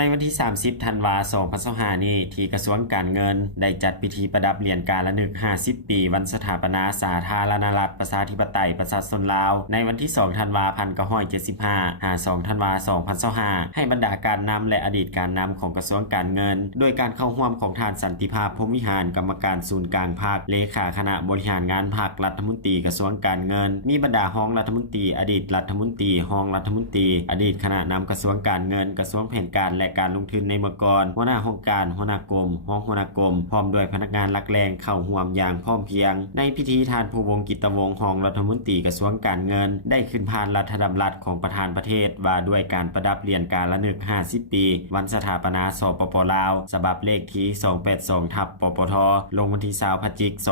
ในวันที่ 30 ธันวาคม 2025 นี้ที่กระทรวงการเงินได้จัดพิธีประดับเหรียญการละนึก 50 ปีวันสถาปนาสาธารณรัฐประชาธิปไตยประชาชนลาวในวันที่ 2 ธันวาคม 1975 2 ธันวาคม 2025 ให้บรรดาการนำและอดีตการนำของกระทรวงการเงินโดยการเข้าร่วมของท่านสันติภาพพรหมวิหารกรรมการศูนย์กลางภาคเลขาคณะบริหารงานภาครัฐมนตรีกระทรวงการเงินมีบรรดาห้องรัฐมนตรีอดีตรัฐมนตรีห้องรัฐมนตรีอดีตคณะนำกระทรวงการเงินกระทรวงแผนการและการลงทุนในเมื่อก่อนหัวหน้าห้องการหัวหน้ากรมห้องหัวหน้ากรมพร้อมด้วยพนักงานหลักแรงเข้าร่วมอย่างพร้อมเพรียงในพิธีทานภูวงศ์กิตติวงศ์ห้องรัฐมนตรีกระทรวงการเงินได้ขึ้นผ่านรัฐดำรัสของประธานประเทศว่าด้วยการประดับเหรียญการละนึก 50 ปีวันสถาปนาสปป.ลาวฉบับเลขที่ 282/ปปทลงวันที่20 พฤศจิกายน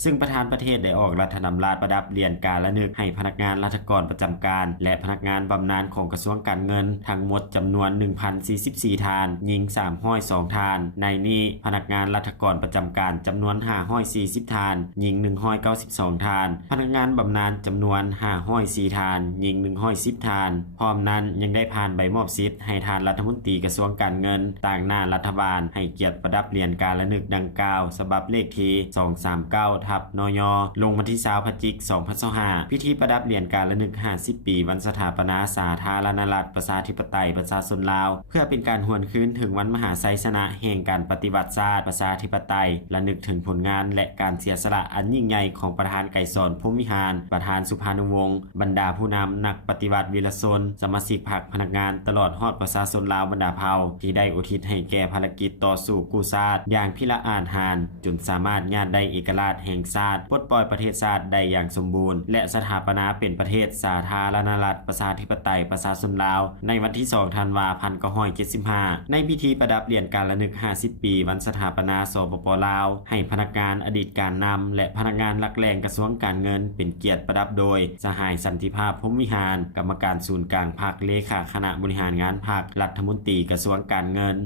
2025ซึ่งประธานประเทศได้ออกรัฐดำรัสประดับเหรียญการละนึกให้พนักงานราชการประจำการและพนักงานบำนาญของกระทรวงการเงินทั้งหมดจำนวน 1,044 ทานหญิง302 ทานในนี้พนักงานราชการประจำการจำนวน540 ทานหญิง192 ทานพนักงานบำนาญจำนวน504 ทานหญิง110 ทานพร้อมนั้นยังได้ผ่านใบมอบสิทธิ์ให้ทานรัฐมนตรีกระทรวงการเงินต่างหน้ารัฐบาลให้เกียรติประดับเหรียญการละนึกดังกล่าวฉบับเลขที่ 239/นย.ลงวันที่20 พฤศจิกายน 2025พิธีประดับเหรียญการละนึก 50 ปีวันสถาปนาสาธารณรัฐประชาธิปไตยประชาชนลาวเพื่อเป็นการหวนคืนถึงวันมหาไซชนะแห่งการปฏิวัติศาสตร์ประชาธิปไตยและนึกถึงผลงานและการเสียสละอันยิ่งใหญ่ของประธานไกรสอนพรหมวิหารประธานสุภานุวงศ์บรรดาผู้นำนักปฏิวัติวีรชนสมาชิกพรรคพนักงานตลอดฮอดประชาชนลาวบรรดาเผ่าที่ได้อุทิศให้แก่ภารกิจต่อสู้กู้ชาติอย่างพิละอาจหาญจนสามารถญาติได้เอกราชแห่งชาติปลดปล่อยประเทศชาติได้อย่างสมบูรณ์และสถาปนาเป็นประเทศสาธารณรัฐประชาธิปไตยประชาชนลาวในวันที่ 2 ธันวาคม 1975ในพิธีประดับเหรียญการละนึก 50 ปีวันสถาปนาสปป.ลาวให้พนักงานอดีตการนำและพนักงานหลักแรงกระทรวงการเงินเป็นเกียรติประดับโดยสหายสันติภาพพรหมวิหารกรรมการศูนย์กลางภาคเลขาคณะบริหารงานภาครัฐมนตรีกระทรวงการเงิน